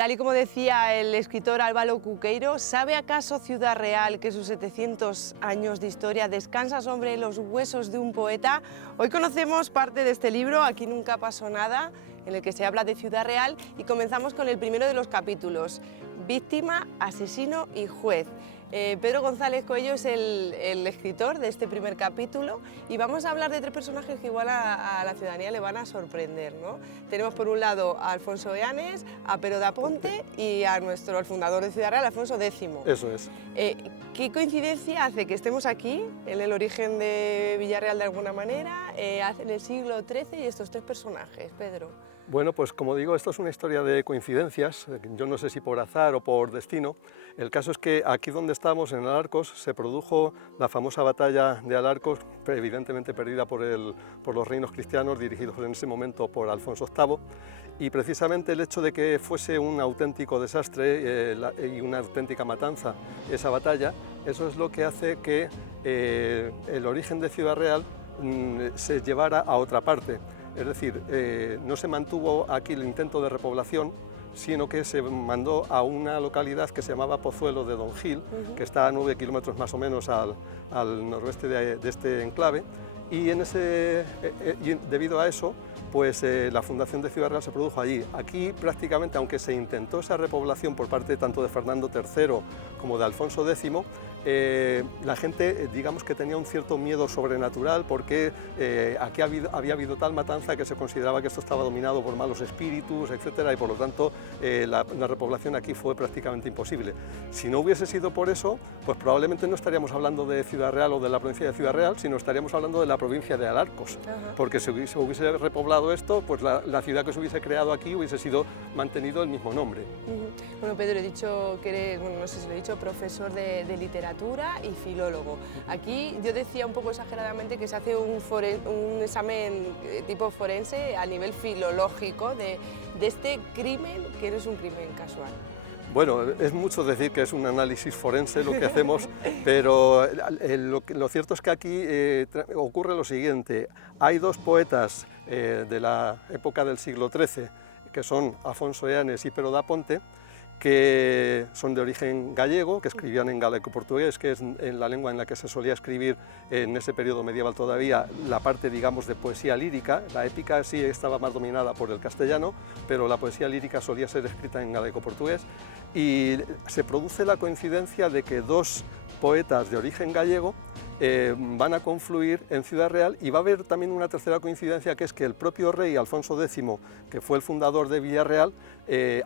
Tal y como decía el escritor Álvaro Cuqueiro, ¿sabe acaso Ciudad Real que sus 700 años de historia descansa sobre los huesos de un poeta? Hoy conocemos parte de este libro, Aquí nunca pasó nada, en el que se habla de Ciudad Real, y comenzamos con el primero de los capítulos, Víctima, asesino y juez. Pedro González Coello es el escritor de este primer capítulo y vamos a hablar de tres personajes que igual a la ciudadanía le van a sorprender, ¿no? Tenemos por un lado a Alfonso Eanes, a Pero de Aponte y al fundador de Ciudad Real, Alfonso X. Eso es. ¿Qué coincidencia hace que estemos aquí, en el origen de Villarreal de alguna manera, en el siglo XIII y estos tres personajes, Pedro? Bueno, pues como digo, esto es una historia de coincidencias, yo no sé si por azar o por destino. El caso es que aquí donde estamos, en Alarcos, se produjo la famosa batalla de Alarcos, evidentemente perdida por los reinos cristianos, dirigidos en ese momento por Alfonso VIII, y precisamente el hecho de que fuese un auténtico desastre y una auténtica matanza esa batalla, eso es lo que hace que el origen de Ciudad Real se llevara a otra parte. Es decir, no se mantuvo aquí el intento de repoblación, sino que se mandó a una localidad que se llamaba Pozuelo de Don Gil, que está a 9 kilómetros más o menos al noroeste de este enclave, y debido a eso, pues la fundación de Ciudad Real se produjo allí. Aquí prácticamente, aunque se intentó esa repoblación por parte tanto de Fernando III como de Alfonso X, la gente, digamos que tenía un cierto miedo sobrenatural porque aquí había habido tal matanza que se consideraba que esto estaba dominado por malos espíritus, etcétera, y por lo tanto la repoblación aquí fue prácticamente imposible. Si no hubiese sido por eso, pues probablemente no estaríamos hablando de Ciudad Real o de la provincia de Ciudad Real, sino estaríamos hablando de la provincia de Alarcos, porque si se hubiese repoblado esto, pues la ciudad que se hubiese creado aquí hubiese sido mantenido el mismo nombre. Bueno, Pedro, he dicho que eres, bueno, no sé si lo he dicho, profesor de literatura y filólogo. Aquí yo decía un poco exageradamente que se hace un examen tipo forense a nivel filológico de este crimen, que no es un crimen casual. Bueno, es mucho decir que es un análisis forense lo que hacemos, pero lo cierto es que aquí ocurre lo siguiente. Hay dos poetas de la época del siglo XIII, que son Afonso Eanes y Pero de Aponte, que son de origen gallego, que escribían en galaico-portugués, que es en la lengua en la que se solía escribir en ese periodo medieval todavía la parte, digamos, de poesía lírica. La épica sí estaba más dominada por el castellano, pero la poesía lírica solía ser escrita en galaico-portugués, y se produce la coincidencia de que dos poetas de origen gallego van a confluir en Ciudad Real, y va a haber también una tercera coincidencia, que es que el propio rey Alfonso X, que fue el fundador de Villarreal,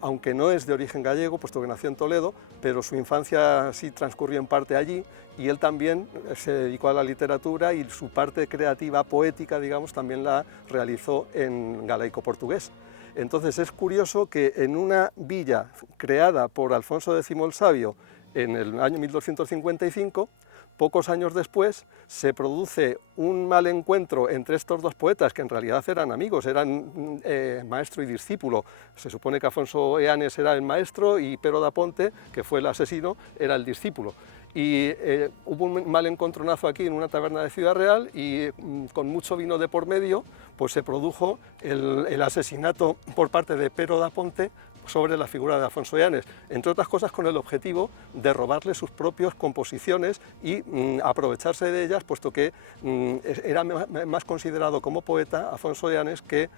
aunque no es de origen gallego, puesto que nació en Toledo, pero su infancia sí transcurrió en parte allí, y él también se dedicó a la literatura y su parte creativa, poética, digamos, también la realizó en galaico-portugués. Entonces es curioso que en una villa creada por Alfonso X el Sabio en el año 1255, pocos años después se produce un mal encuentro entre estos dos poetas, que en realidad eran amigos, eran maestro y discípulo. Se supone que Alfonso Eanes era el maestro y Pero de Aponte, que fue el asesino, era el discípulo. Y hubo un mal encontronazo aquí en una taberna de Ciudad Real, y con mucho vino de por medio, pues se produjo el asesinato por parte de Pero de Aponte sobre la figura de Alfonso Eanes, entre otras cosas con el objetivo de robarle sus propias composiciones y aprovecharse de ellas, puesto que era más considerado como poeta Alfonso Eanes que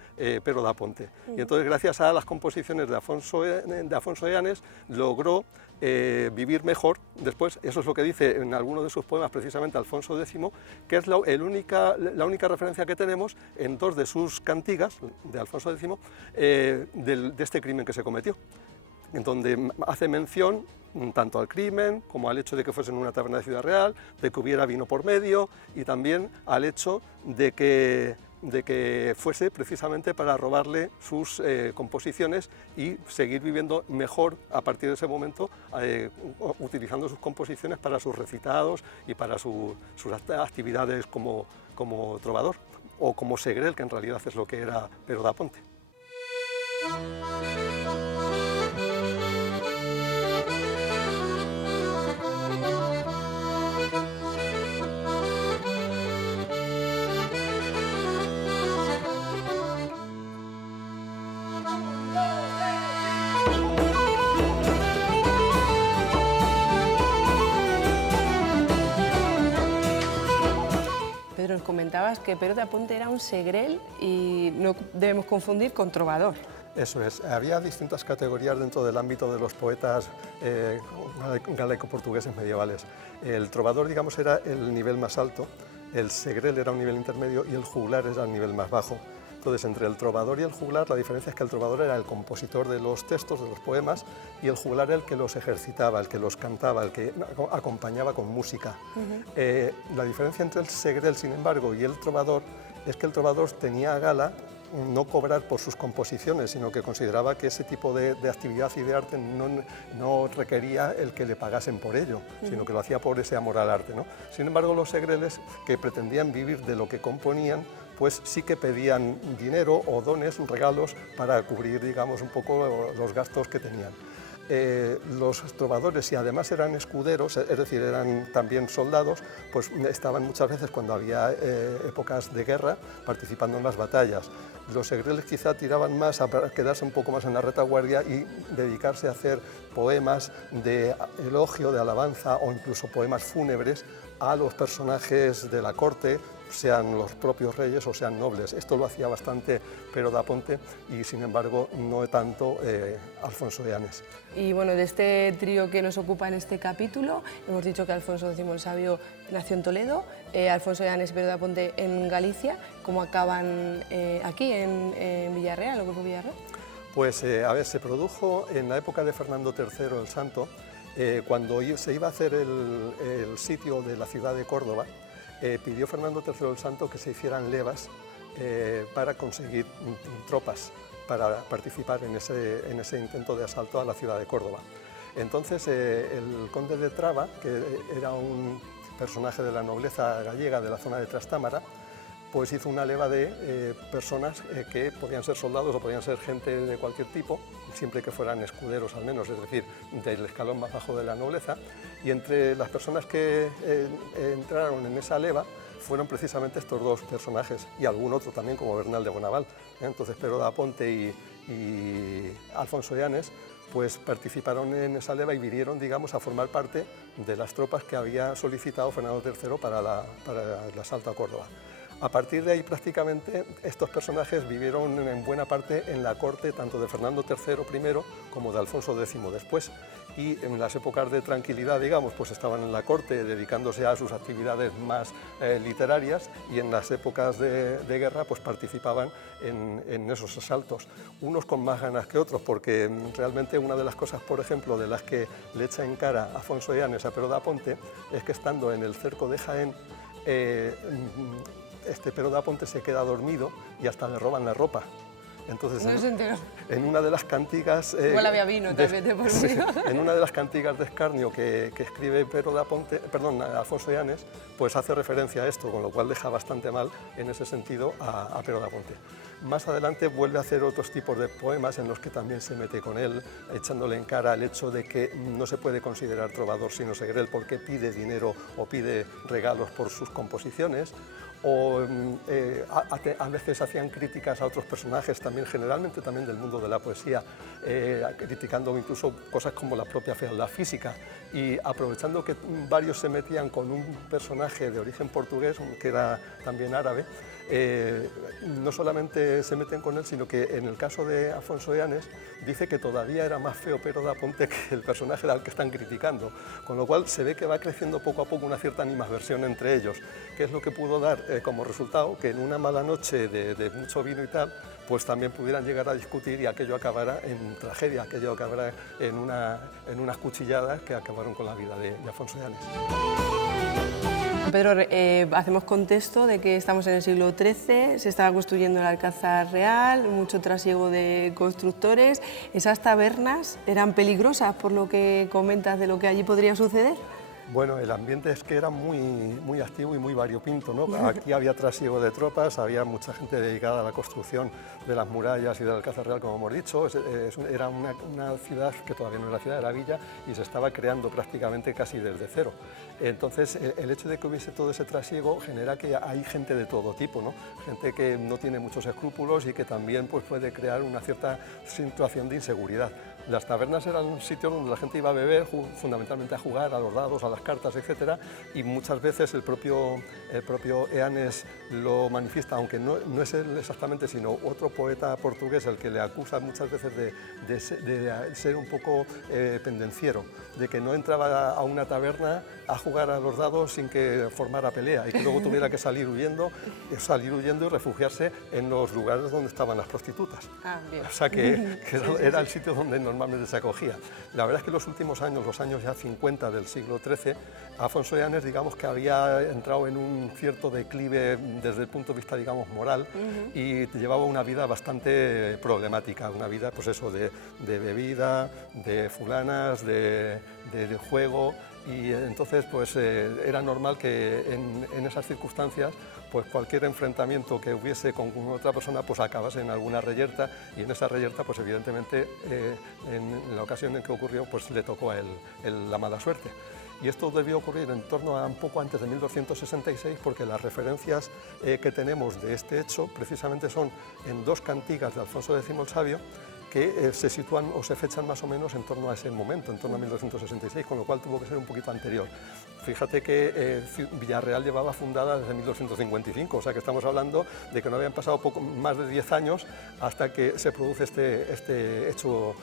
Pero de Aponte. Y entonces, gracias a las composiciones de Alfonso Eanes, logró vivir mejor después. Eso es lo que dice en alguno de sus poemas precisamente Alfonso X, que es la única referencia que tenemos en dos de sus cantigas de Alfonso X de este crimen que se cometió, en donde hace mención tanto al crimen como al hecho de que fuese en una taberna de Ciudad Real, de que hubiera vino por medio, y también al hecho de que fuese precisamente para robarle sus composiciones y seguir viviendo mejor a partir de ese momento, utilizando sus composiciones para sus recitados y para sus actividades como trovador, o como segrel, que en realidad es lo que era Pero de Aponte. comentabas que Pero de Aponte era un segrel y no debemos confundir con trovador. Eso es, había distintas categorías dentro del ámbito de los poetas galaico-portugueses medievales. El trovador, digamos, era el nivel más alto, el segrel era un nivel intermedio y el juglar era el nivel más bajo. Entonces, entre el trovador y el juglar, la diferencia es que el trovador era el compositor de los textos, de los poemas, y el juglar era el que los ejercitaba, el que los cantaba, el que acompañaba con música. La diferencia entre el segrel, sin embargo, y el trovador es que el trovador tenía a gala no cobrar por sus composiciones, sino que consideraba que ese tipo de actividad y de arte no requería el que le pagasen por ello, sino que lo hacía por ese amor al arte, ¿no? Sin embargo, los segreles, que pretendían vivir de lo que componían, pues sí que pedían dinero o dones, regalos, para cubrir, digamos, un poco los gastos que tenían. Los trovadores, si además eran escuderos, es decir, eran también soldados, pues estaban muchas veces, cuando había épocas de guerra, participando en las batallas. Los segreles quizá tiraban más a quedarse un poco más en la retaguardia y dedicarse a hacer poemas de elogio, de alabanza o incluso poemas fúnebres a los personajes de la corte, sean los propios reyes o sean nobles. Esto lo hacía bastante Pero de Aponte y, sin embargo, no tanto Alfonso de Anes. Y bueno, de este trío que nos ocupa en este capítulo, hemos dicho que Alfonso X el Sabio nació en Toledo, Alfonso de Anes y Pero de Aponte en Galicia. ¿Cómo acaban aquí en Villarreal, o Grupo Villarreal? Pues, a ver, se produjo en la época de Fernando III el Santo, cuando se iba a hacer el sitio de la ciudad de Córdoba. Pidió Fernando III el Santo que se hicieran levas para conseguir tropas para participar en ese intento de asalto a la ciudad de Córdoba. Entonces el conde de Traba, que era un personaje de la nobleza gallega de la zona de Trastámara, pues hizo una leva de personas que podían ser soldados o podían ser gente de cualquier tipo, siempre que fueran escuderos al menos, es decir, del escalón más bajo de la nobleza, y entre las personas que entraron en esa leva fueron precisamente estos dos personajes y algún otro también, como Bernal de Bonaval. Entonces Pero de Aponte y Alfonso de Anes pues participaron en esa leva y vinieron, digamos, a formar parte de las tropas que había solicitado Fernando III para el asalto a Córdoba. A partir de ahí, prácticamente, estos personajes vivieron en buena parte en la corte tanto de Fernando III primero como de Alfonso X después, y en las épocas de tranquilidad, digamos, pues estaban en la corte dedicándose a sus actividades más literarias, y en las épocas de guerra pues participaban en esos asaltos, unos con más ganas que otros, porque realmente una de las cosas, por ejemplo, de las que le echa en cara Alfonso de Anes a Pero de Aponte es que, estando en el cerco de Jaén, Pero de Aponte se queda dormido y hasta le roban la ropa. Entonces, no se enteró. En una de las cantigas... Igual había vino también de por medio. En una de las cantigas de escarnio que escribe Alfonso de Anes, pues hace referencia a esto, con lo cual deja bastante mal en ese sentido a Pero de Aponte. Más adelante vuelve a hacer otros tipos de poemas en los que también se mete con él, echándole en cara el hecho de que no se puede considerar trovador sino segrel porque pide dinero o pide regalos por sus composiciones, o a veces hacían críticas a otros personajes, también generalmente también del mundo de la poesía, criticando incluso cosas como la propia fealdad física, y aprovechando que varios se metían con un personaje de origen portugués, que era también árabe. No solamente se meten con él, sino que en el caso de Alfonso de Anes dice que todavía era más feo Pero de Aponte que el personaje al que están criticando, con lo cual se ve que va creciendo poco a poco una cierta animadversión entre ellos, que es lo que pudo dar como resultado que en una mala noche de mucho vino y tal, pues también pudieran llegar a discutir y aquello acabara en tragedia, aquello acabara en unas cuchilladas que acabaron con la vida de Alfonso de Anes. Pedro, hacemos contexto de que estamos en el siglo XIII, se estaba construyendo el Alcázar Real, mucho trasiego de constructores. ¿Esas tabernas eran peligrosas por lo que comentas de lo que allí podría suceder? Bueno, el ambiente es que era muy activo y muy variopinto, ¿no? Aquí había trasiego de tropas, había mucha gente dedicada a la construcción de las murallas y del Alcázar Real, como hemos dicho. Era una ciudad que todavía no era ciudad, era villa, y se estaba creando prácticamente casi desde cero. Entonces, el hecho de que hubiese todo ese trasiego genera que hay gente de todo tipo, ¿no? Gente que no tiene muchos escrúpulos y que también pues, puede crear una cierta situación de inseguridad. Las tabernas eran un sitio donde la gente iba a beber, fundamentalmente a jugar a los dados, a las cartas, etcétera, y muchas veces el propio Eanes lo manifiesta, aunque no es él exactamente, sino otro poeta portugués el que le acusa muchas veces de ser un poco pendenciero, de que no entraba a una taberna a jugar a los dados sin que formara pelea y que luego tuviera que salir huyendo y refugiarse en los lugares donde estaban las prostitutas. O sea que era el sitio donde normalmente se acogía. La verdad es que los últimos años, los años ya 50 del siglo XIII, Afonso Eanes, digamos que había entrado en un cierto declive desde el punto de vista, digamos, moral, y llevaba una vida bastante problemática, una vida, pues eso, de bebida, de fulanas, de juego. Y entonces pues era normal que en esas circunstancias pues cualquier enfrentamiento que hubiese con otra persona pues acabase en alguna reyerta, y en esa reyerta pues evidentemente en la ocasión en que ocurrió pues le tocó a él la mala suerte. Y esto debió ocurrir en torno a un poco antes de 1266, porque las referencias que tenemos de este hecho precisamente son en dos cantigas de Alfonso X el Sabio, que se sitúan o se fechan más o menos en torno a ese momento, en torno a 1266, con lo cual tuvo que ser un poquito anterior. Fíjate que Villarreal llevaba fundada desde 1255, o sea que estamos hablando de que no habían pasado más de 10 años hasta que se produce este hecho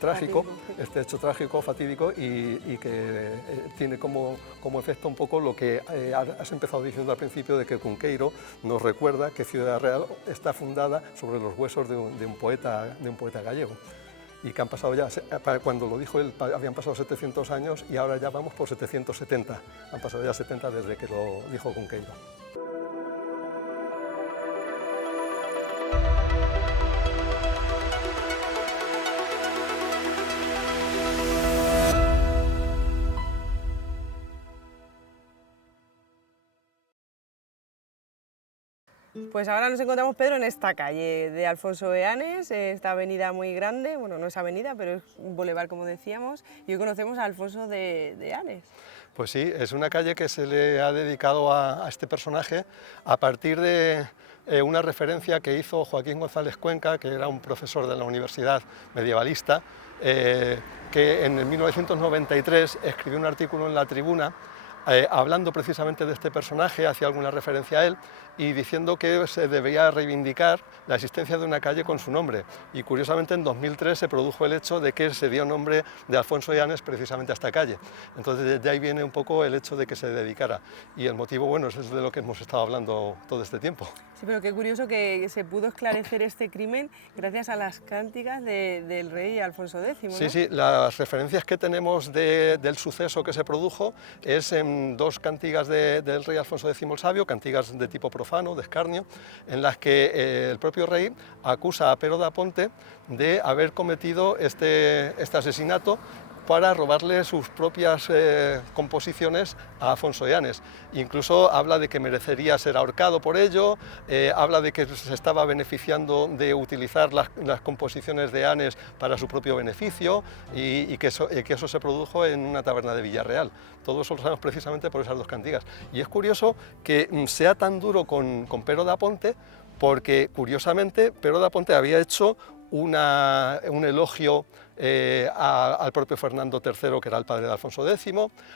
trágico, fatídico, y que tiene como efecto un poco lo que has empezado diciendo al principio, de que Cunqueiro nos recuerda que Ciudad Real está fundada sobre los huesos de un poeta gallego, y que han pasado ya, cuando lo dijo él, habían pasado 700 años y ahora ya vamos por 770, han pasado ya 70 desde que lo dijo Cunqueiro. Pues ahora nos encontramos, Pedro, en esta calle de Alfonso Eanes, esta avenida muy grande, bueno, no es avenida, pero es un bulevar, como decíamos, y hoy conocemos a Alfonso de Eanes. Pues sí, es una calle que se le ha dedicado a este personaje a partir de una referencia que hizo Joaquín González Cuenca, que era un profesor de la Universidad medievalista, que en 1993 escribió un artículo en La Tribuna hablando precisamente de este personaje, hacía alguna referencia a él y diciendo que se debía reivindicar la existencia de una calle con su nombre. Y curiosamente en 2003 se produjo el hecho de que se dio nombre de Alfonso Eanes precisamente a esta calle. Entonces de ahí viene un poco el hecho de que se dedicara. Y el motivo, bueno, es de lo que hemos estado hablando todo este tiempo. Sí, pero qué curioso que se pudo esclarecer este crimen gracias a las cánticas del rey Alfonso X, ¿no? Sí, sí, las referencias que tenemos del suceso que se produjo es en dos cantigas del rey Alfonso X el Sabio, cantigas de tipo profano, de escarnio, en las que el propio rey acusa a Pero de Aponte de haber cometido este asesinato para robarle sus propias composiciones a Afonso Eanes. Incluso habla de que merecería ser ahorcado por ello, habla de que se estaba beneficiando de utilizar las composiciones de Eanes para su propio beneficio y que eso se produjo en una taberna de Villarreal. Todo eso lo sabemos precisamente por esas dos cantigas. Y es curioso que sea tan duro con Pero de Aponte, porque curiosamente Pero de Aponte había hecho un elogio al propio Fernando III, que era el padre de Alfonso X,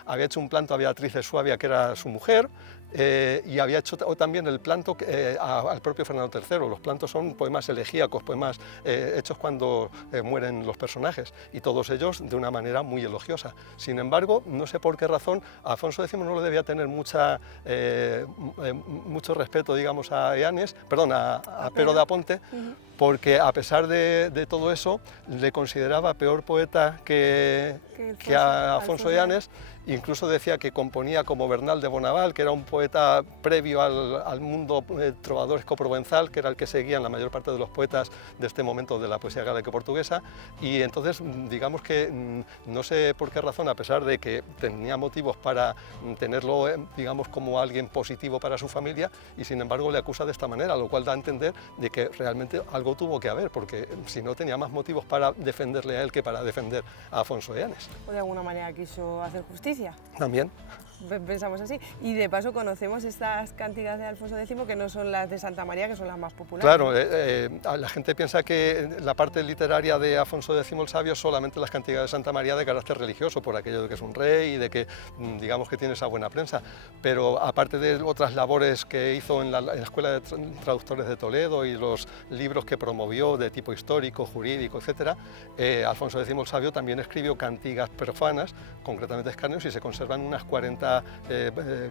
había hecho un planto a Beatriz de Suabia, que era su mujer, y había hecho también el planto al propio Fernando III. Los plantos son poemas elegíacos, poemas hechos cuando mueren los personajes, y todos ellos de una manera muy elogiosa. Sin embargo, no sé por qué razón, a Alfonso X no le debía tener mucho respeto, digamos, a Pero de Aponte, porque a pesar de todo eso, le consideraba peor poeta que a Afonso Eanes. Incluso decía que componía como Bernal de Bonaval, que era un poeta previo al mundo trovadoresco provenzal, que era el que seguían la mayor parte de los poetas de este momento de la poesía galaico-portuguesa. Y entonces, digamos que no sé por qué razón, a pesar de que tenía motivos para tenerlo, digamos, como alguien positivo para su familia, y sin embargo le acusa de esta manera, lo cual da a entender de que realmente algo tuvo que haber, porque si no tenía más motivos para defenderle a él que para defender a Afonso Eanes. O de alguna manera quiso hacer justicia. Galicia. También. Pensamos así. Y de paso conocemos estas cantigas de Alfonso X que no son las de Santa María, que son las más populares. Claro, la gente piensa que la parte literaria de Alfonso X el Sabio es solamente las cantigas de Santa María de carácter religioso, por aquello de que es un rey y de que, digamos, que tiene esa buena prensa. Pero aparte de otras labores que hizo en la Escuela de Traductores de Toledo y los libros que promovió de tipo histórico, jurídico, etc., Alfonso X el Sabio también escribió cantigas profanas, concretamente escáneos, y se conservan unas 40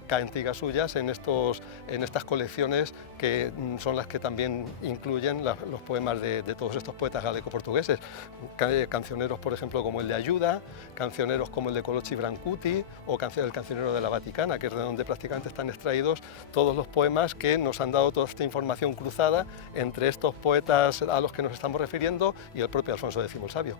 cantigas suyas en estas colecciones que son las que también incluyen los poemas de todos estos poetas galeco-portugueses. Cancioneros, por ejemplo, como el de Ayuda, cancioneros como el de Colochi Brancuti o el cancionero de la Vaticana, que es de donde prácticamente están extraídos todos los poemas que nos han dado toda esta información cruzada entre estos poetas a los que nos estamos refiriendo y el propio Alfonso X el Sabio.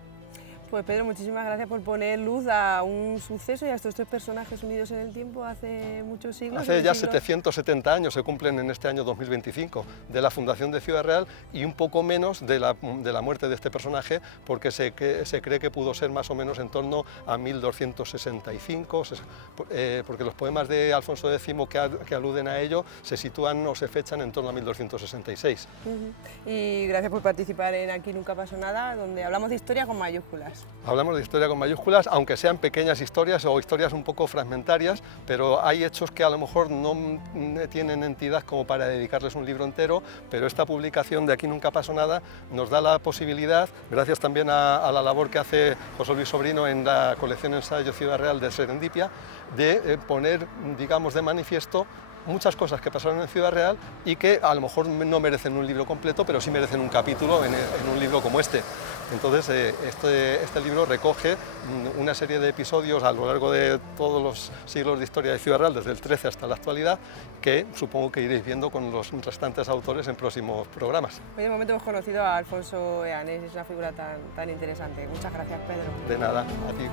Pues Pedro, muchísimas gracias por poner luz a un suceso y a estos tres personajes unidos en el tiempo hace muchos siglos. Hace ya 770 años, se cumplen en este año 2025, de la fundación de Ciudad Real y un poco menos de la muerte de este personaje, porque se cree que pudo ser más o menos en torno a 1265, porque los poemas de Alfonso X que aluden a ello se sitúan o se fechan en torno a 1266. Y gracias por participar en Aquí Nunca Pasó Nada, donde hablamos de historia con mayúsculas. Hablamos de historia con mayúsculas, aunque sean pequeñas historias o historias un poco fragmentarias, pero hay hechos que a lo mejor no tienen entidad como para dedicarles un libro entero, pero esta publicación de Aquí Nunca Pasó Nada nos da la posibilidad, gracias también a la labor que hace José Luis Sobrino en la colección Ensayo Ciudad Real de Serendipia, de poner, digamos, de manifiesto muchas cosas que pasaron en Ciudad Real y que a lo mejor no merecen un libro completo, pero sí merecen un capítulo en un libro como este. Entonces, este libro recoge una serie de episodios a lo largo de todos los siglos de historia de Ciudad Real, desde el 13 hasta la actualidad, que supongo que iréis viendo con los restantes autores en próximos programas. Hoy de momento hemos conocido a Alfonso Eanes, es una figura tan interesante. Muchas gracias, Pedro. De nada, a ti.